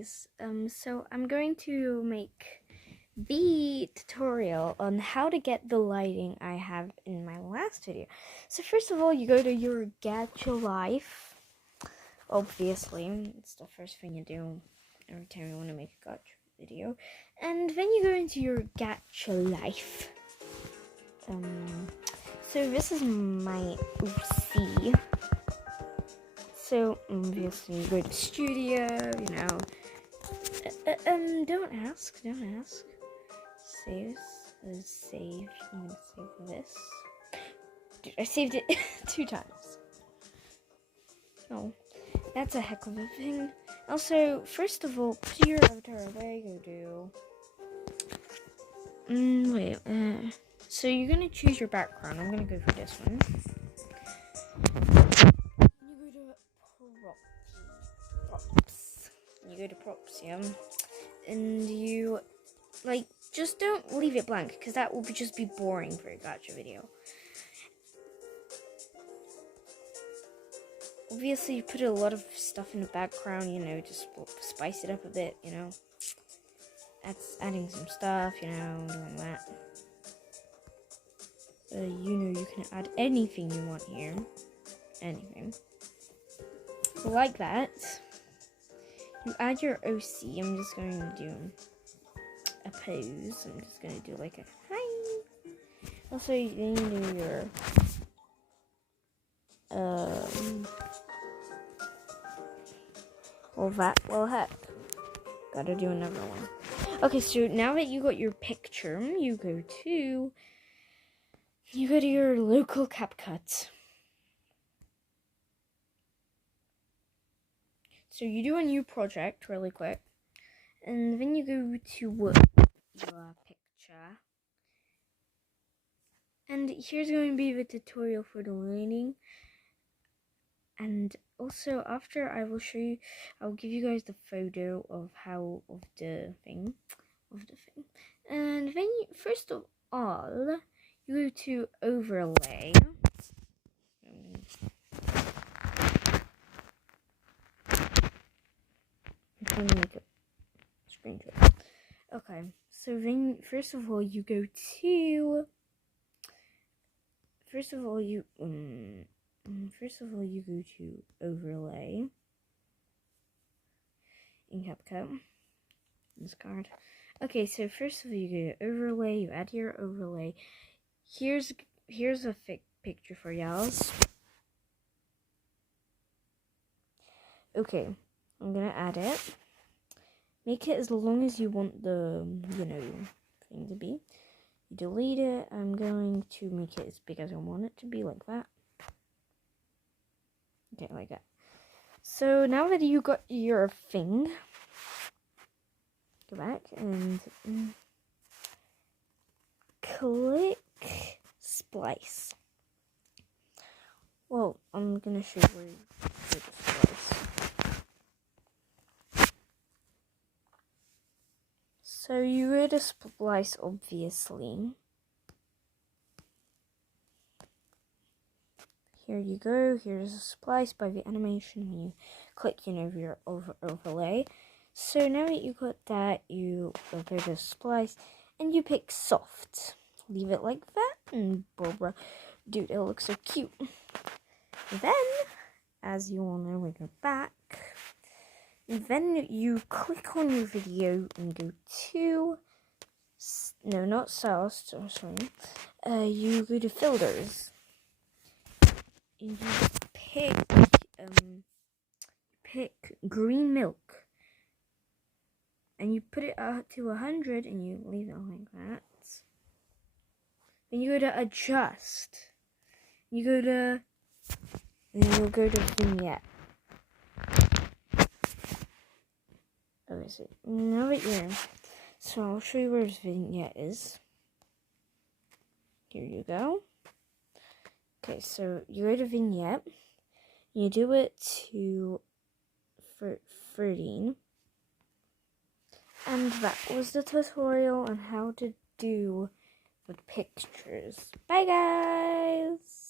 guys, so I'm going to make the tutorial on how to get the lighting I have in my last video. So first of all, you go to your Gacha Life. Obviously, it's the first thing you do every time you want to make a Gacha video. And then you go into your Gacha Life. So this is my OC. So obviously you go to studio, you know. Don't ask. Save. Save. I'm gonna save this. Dude, I saved it 2 times. Oh, that's a heck of a thing. Also, first of all, put your avatar away. Go do. So you're gonna choose your background. I'm gonna go for this one. You go to props. You go to props, yeah. And you, just don't leave it blank, because that will just be boring for a gacha video. Obviously, you put a lot of stuff in the background, you know, just spice it up a bit, you know. That's adding some stuff, you know, doing that. You know, you can add anything you want here. Anything. Like that. You add your OC. I'm just going to do a pose. I'm just going to do like a hi. Also, then you do your well heck. Gotta do another one. Okay, so now that you got your picture, you go to your local CapCut. So you do a new project really quick, and then you go to your picture. And here's going to be the tutorial for the lighting. And also after I will show you, I'll give you guys the photo of the thing. And then first of all, you go to overlay. I'm trying to make a screenshot. Okay, so then first of all you go to overlay in CapCut. This card. Okay, so first of all you go to overlay, you add your overlay. Here's a picture for y'all. Okay, I'm gonna add it. Make it as long as you want the, thing to be. You delete it. I'm going to make it as big as I want it to be, like that. Okay, like that. So now that you got your thing, go back and click splice. Well, I'm gonna show you where to splice. So you go to splice, obviously. Here you go. Here's a splice by the animation. When you click, your overlay. So now that you got that, you go to splice and you pick soft. Leave it like that, and Bobra, dude, it looks so cute. Then, as you all know, we go back. Then you click on your video and go to, no, not source, sorry. You go to filters. And you pick green milk. And you put it to 100 and you leave it like that. Then you go to adjust. Then you'll go to vignette. Okay, so now that you're in, so I'll show you where this vignette is. Here you go. Okay, so you go to vignette. You do it to 13. And that was the tutorial on how to do the pictures. Bye, guys!